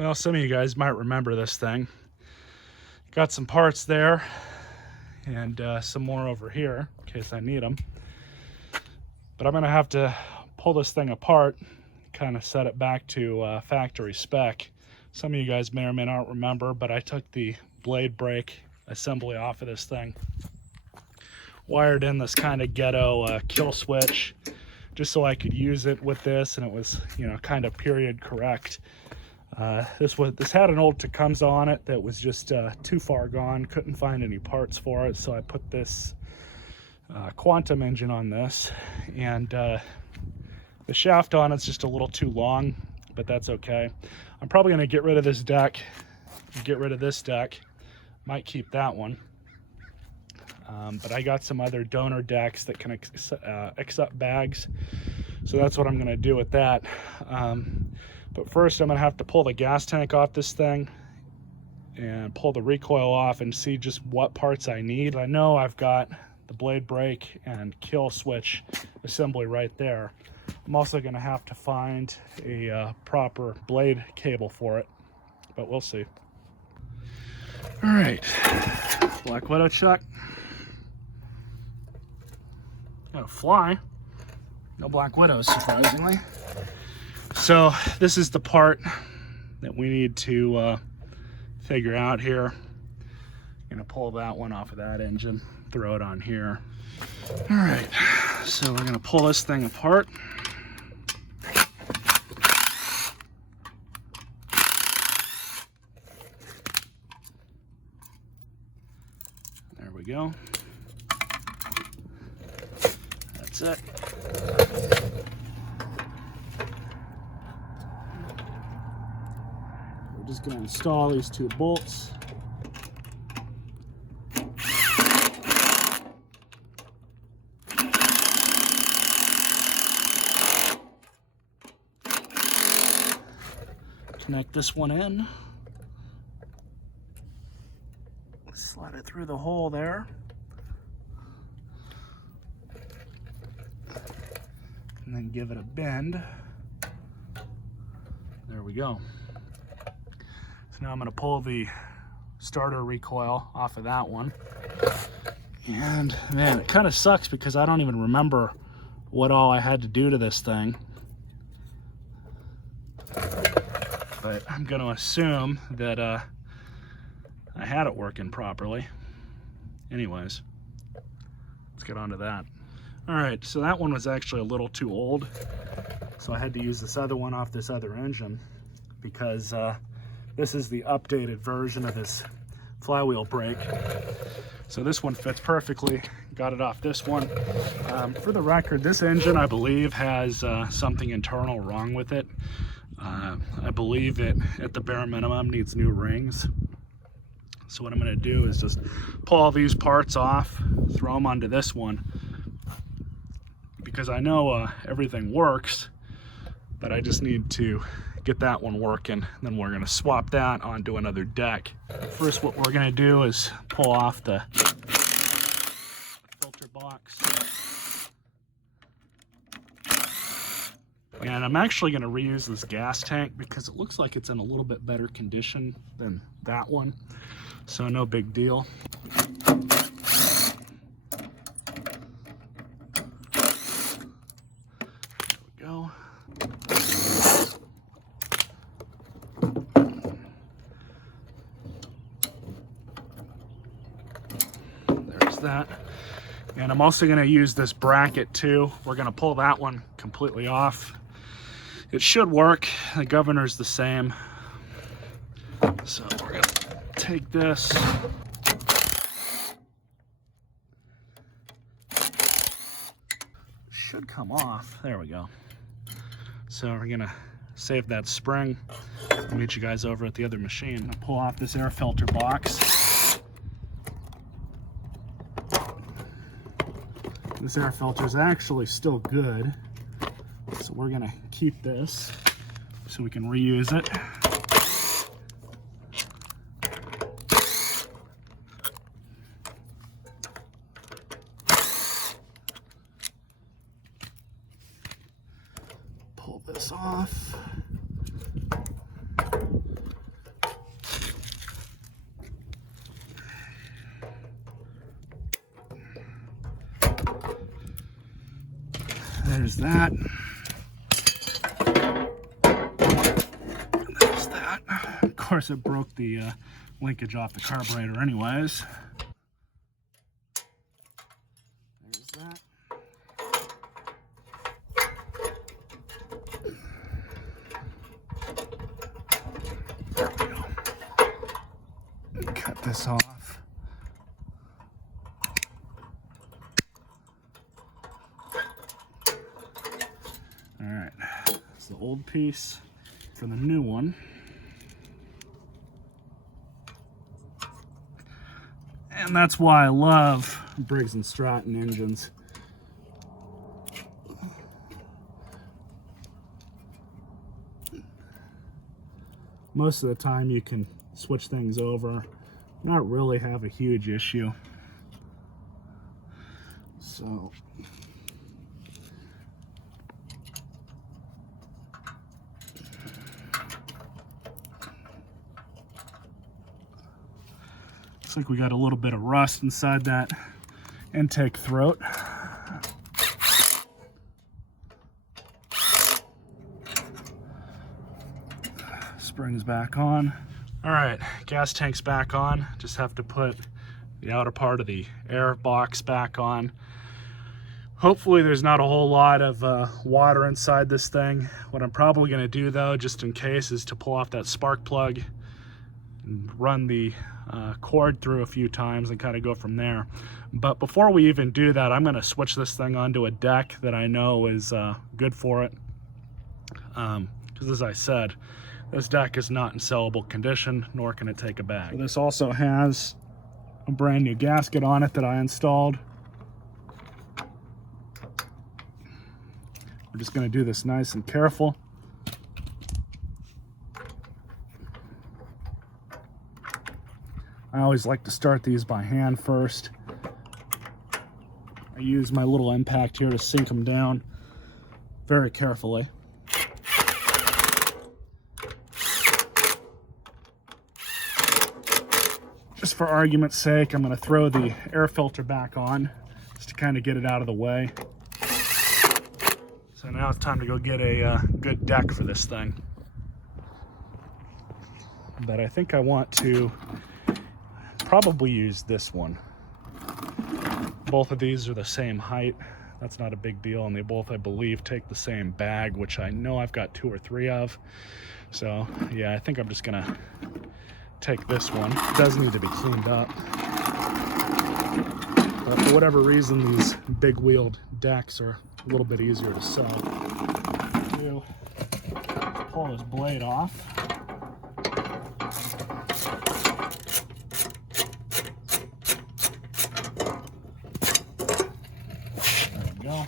Well, some of you guys might remember this thing. Got some parts there and some more over here in case I need them. But I'm gonna have to pull this thing apart, kind of set it back to factory spec. Some of you guys may or may not remember, but I took the blade brake assembly off of this thing, wired in this kind of ghetto kill switch just so I could use it with this, and it was, you know, kind of period correct. This had an old Tecumseh on it that was just too far gone, couldn't find any parts for it, so I put this quantum engine on this, and the shaft on it's just a little too long, but that's okay. I'm probably going to get rid of this deck, get rid of this deck, might keep that one, but I got some other donor decks that can accept bags, so that's what I'm going to do with that. But first I'm going to have to pull the gas tank off this thing and pull the recoil off and see just what parts I need. I know I've got the blade brake and kill switch assembly right there. I'm also going to have to find a proper blade cable for it, but we'll see. All right, Black Widow chuck. Got a fly. No Black Widows, surprisingly. So this is the part that we need to figure out here. Gonna pull that one off of that engine, throw it on here. All right, so we're gonna pull this thing apart. There we go. That's it. We're just going to install these two bolts. Connect this one in. Slide it through the hole there. And then give it a bend. There we go. So now I'm going to pull the starter recoil off of that one. And man, it kind of sucks because I don't even remember what all I had to do to this thing. But I'm going to assume that I had it working properly. Anyways, let's get on to that. All right, so that one was actually a little too old, so I had to use this other one off this other engine because this is the updated version of this flywheel brake. So this one fits perfectly. Got it off this one. For the record, this engine, I believe, has something internal wrong with it. I believe it, at the bare minimum, needs new rings. So what I'm going to do is just pull all these parts off, throw them onto this one, because I know everything works, but I just need to get that one working. Then we're going to swap that onto another deck. First, what we're going to do is pull off the filter box. And I'm actually going to reuse this gas tank because it looks like it's in a little bit better condition than that one. So no big deal. That, and I'm also going to use this bracket too. We're going to pull that one completely off. It should work. The governor's the same, so we're going to take this, should come off. There we go. So we're going to save that spring. I'll meet you guys over at the other machine. I'll pull off this air filter box. This air filter is actually still good, so we're gonna keep this so we can reuse it. Pull this off. There's that. There's that. Of course, it broke the linkage off the carburetor anyways. There's that. There we go. Cut this off. Alright, it's the old piece for the new one. And that's why I love Briggs & Stratton engines. Most of the time you can switch things over, not really have a huge issue. So looks like we got a little bit of rust inside that intake throat. Springs back on. All right, gas tank's back on. Just have to put the outer part of the air box back on. Hopefully there's not a whole lot of water inside this thing. What I'm probably gonna do though, just in case, is to pull off that spark plug and run the cord through a few times and kind of go from there. But before we even do that, I'm gonna switch this thing onto a deck that I know is good for it. Because as I said, this deck is not in sellable condition, nor can it take a bag. So this also has a brand new gasket on it that I installed. We're just going to do this nice and careful. I always like to start these by hand first. I use my little impact here to sink them down very carefully. Just for argument's sake, I'm going to throw the air filter back on just to kind of get it out of the way. So now it's time to go get a good deck for this thing. But I think I want to probably use this one. Both of these are the same height. That's not a big deal, and they both, I believe, take the same bag, which I know I've got 2 or 3 of. So yeah, I think I'm just gonna take this one. It does need to be cleaned up. But for whatever reason, these big wheeled decks are a little bit easier to sell. To pull this blade off. There we go.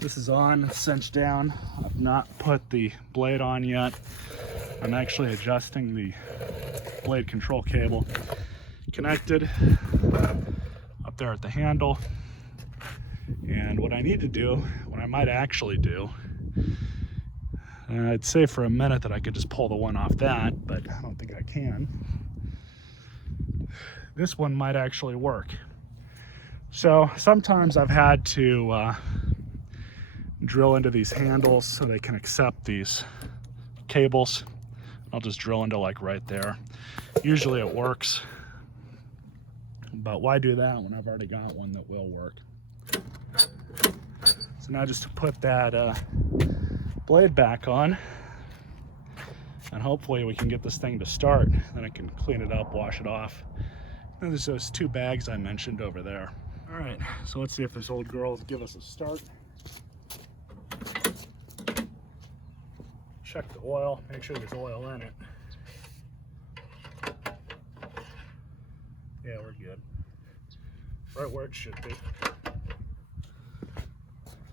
This is on, cinched down. I've not put the blade on yet. I'm actually adjusting the blade control cable. Connected up there at the handle. And what I need to do, what I might actually do, I'd say for a minute that I could just pull the one off that, but I don't think I can. This one might actually work. So sometimes I've had to drill into these handles so they can accept these cables. I'll just drill into like right there. Usually it works, but why do that when I've already got one that will work? So now just to put that blade back on, and hopefully we can get this thing to start. Then I can clean it up, wash it off. And there's those 2 bags I mentioned over there. All right, so let's see if this old girl will give us a start. Check the oil, make sure there's oil in it. Yeah, we're good. Right where it should be.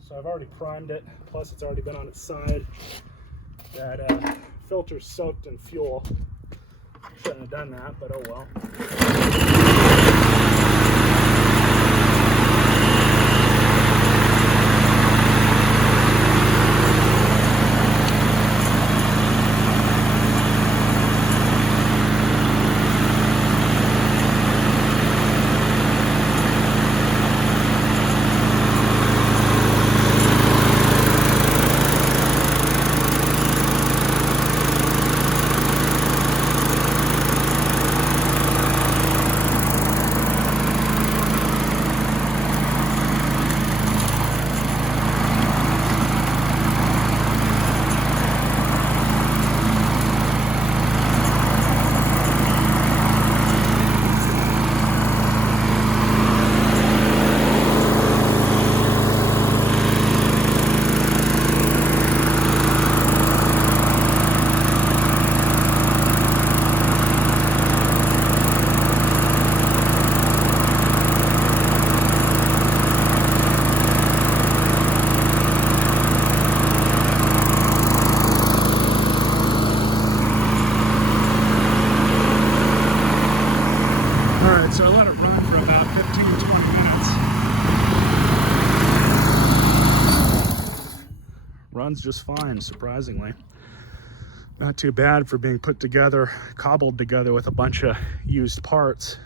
So I've already primed it, plus it's already been on its side. That filter's soaked in fuel. Shouldn't have done that, but oh well. runs just fine, surprisingly. Not too bad for being put together, cobbled together with a bunch of used parts.